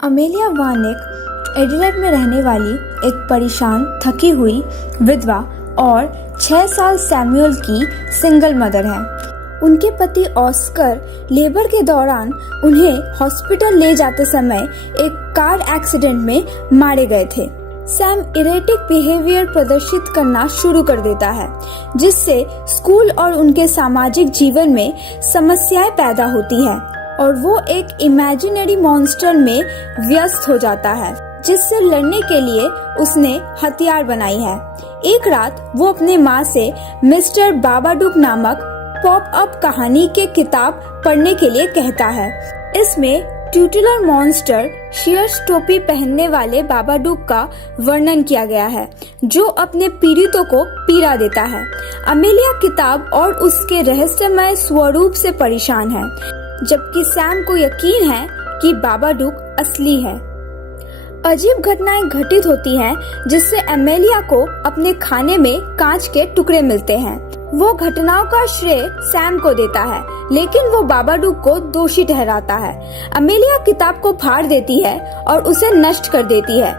Amelia वार्निक Adelaide में रहने वाली एक परेशान, थकी हुई विधवा और 6 साल सैमुअल की सिंगल मदर है। उनके पति ऑस्कर लेबर के दौरान उन्हें हॉस्पिटल ले जाते समय एक कार एक्सीडेंट में मारे गए थे। सैम इरेटिक बिहेवियर प्रदर्शित करना शुरू कर देता है, जिससे स्कूल और उनके सामाजिक जीवन में समस्याएं पैदा होती है और वो एक इमेजिनरी मॉन्स्टर में व्यस्त हो जाता है, जिससे लड़ने के लिए उसने हथियार बनाई है। एक रात वो अपने माँ से मिस्टर बाबाडुक नामक पॉप अप कहानी के किताब पढ़ने के लिए कहता है। इसमें ट्यूटुलर मॉन्स्टर शियर्स टोपी पहनने वाले बाबाडुक का वर्णन किया गया है, जो अपने पीड़ितों को पीड़ा देता है। अमेलिया किताब और उसके रहस्यमय स्वरूप से परेशान है, जबकि सैम को यकीन है कि बाबाडुक असली है। अजीब घटनाएं घटित होती हैं, जिससे अमेलिया को अपने खाने में कांच के टुकड़े मिलते हैं। वो घटनाओं का श्रेय सैम को देता है, लेकिन वो बाबाडुक को दोषी ठहराता है। अमेलिया किताब को फाड़ देती है और उसे नष्ट कर देती है।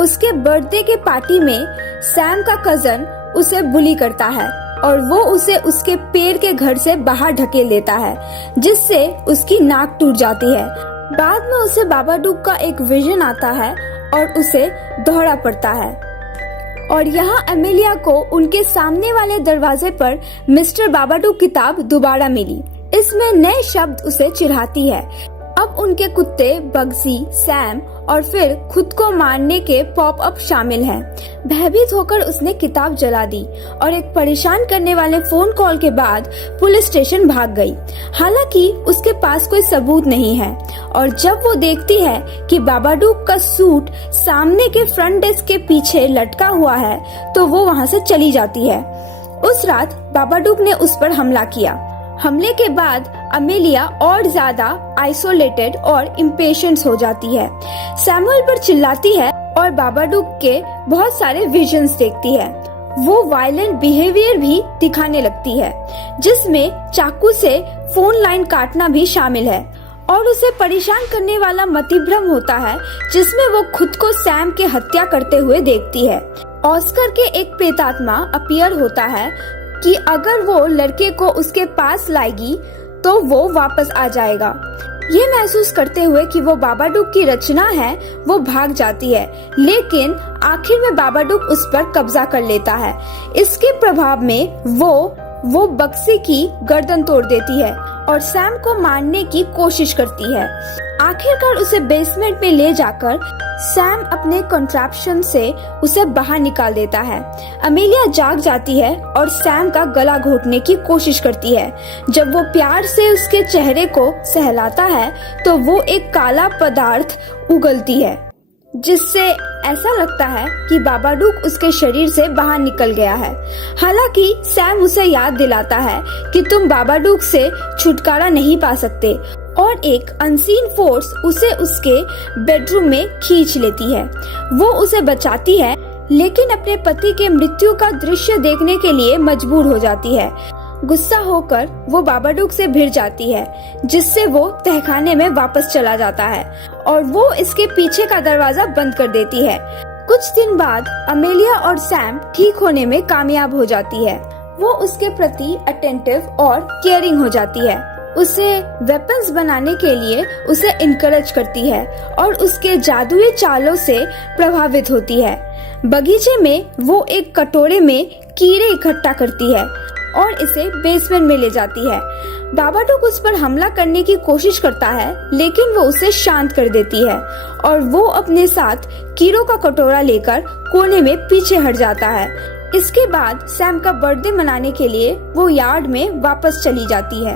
उसके बर्थडे के पार्टी में सैम का कजन उसे बुली करता है और वो उसे उसके पेड़ के घर से बाहर ढकेल देता है, जिससे उसकी नाक टूट जाती है। बाद में उसे बाबाडुक का एक विजन आता है और उसे दोहरा पड़ता है, और यहाँ अमेलिया को उनके सामने वाले दरवाजे पर मिस्टर बाबाडुक किताब दोबारा मिली। इसमें नए शब्द उसे चिढ़ाती है। अब उनके कुत्ते बग्सी, सैम और फिर खुद को मारने के पॉप अप शामिल हैं। भयभीत होकर उसने किताब जला दी और एक परेशान करने वाले फोन कॉल के बाद पुलिस स्टेशन भाग गई। हालांकि उसके पास कोई सबूत नहीं है, और जब वो देखती है कि बाबाडुक का सूट सामने के फ्रंट डेस्क के पीछे लटका हुआ है, तो वो वहाँ से चली जाती है। उस रात बाबाडुक ने उस पर हमला किया। हमले के बाद अमेलिया और ज्यादा आइसोलेटेड और इम्पेशेंट हो जाती है। सैमुअल पर चिल्लाती है और बाबाडुक के बहुत सारे विजन्स देखती है। वो वायलेंट बिहेवियर भी दिखाने लगती है, जिसमें चाकू से फोन लाइन काटना भी शामिल है, और उसे परेशान करने वाला मतिभ्रम होता है, जिसमें वो खुद को सैम के हत्या करते हुए देखती है। ऑस्कर के एक प्रेतात्मा अपीयर होता है कि अगर वो लड़के को उसके पास लाएगी तो वो वापस आ जाएगा। ये महसूस करते हुए कि वो बाबाडुक की रचना है, वो भाग जाती है, लेकिन आखिर में बाबाडुक उस पर कब्जा कर लेता है। इसके प्रभाव में वो बक्से की गर्दन तोड़ देती है और सैम को मारने की कोशिश करती है। आखिरकार उसे बेसमेंट में ले जाकर सैम अपने कंट्रैप्शन से उसे बाहर निकाल देता है। अमेलिया जाग जाती है और सैम का गला घोटने की कोशिश करती है। जब वो प्यार से उसके चेहरे को सहलाता है, तो वो एक काला पदार्थ उगलती है, जिससे ऐसा लगता है कि बाबाडुक उसके शरीर से बाहर निकल गया है। हालांकि सैम उसे याद दिलाता है कि तुम बाबाडुक से छुटकारा नहीं पा सकते, और एक अनसीन फोर्स उसे उसके बेडरूम में खींच लेती है। वो उसे बचाती है, लेकिन अपने पति के मृत्यु का दृश्य देखने के लिए मजबूर हो जाती है। गुस्सा होकर वो बाबाडुक से भिड़ जाती है, जिससे वो तहखाने में वापस चला जाता है और वो इसके पीछे का दरवाजा बंद कर देती है। कुछ दिन बाद अमेलिया और सैम ठीक होने में कामयाब हो जाती है। वो उसके प्रति अटेंटिव और केयरिंग हो जाती है, उसे वेपन्स बनाने के लिए उसे इनकरेज करती है और उसके जादुई चालों से प्रभावित होती है। बगीचे में वो एक कटोरे में कीड़े इकट्ठा करती है और इसे बेसमेंट में ले जाती है। बाबाडुक उस पर हमला करने की कोशिश करता है, लेकिन वो उसे शांत कर देती है और वो अपने साथ कीड़ों का कटोरा लेकर कोने में पीछे हट जाता है। इसके बाद सैम का बर्थडे मनाने के लिए वो यार्ड में वापस चली जाती है।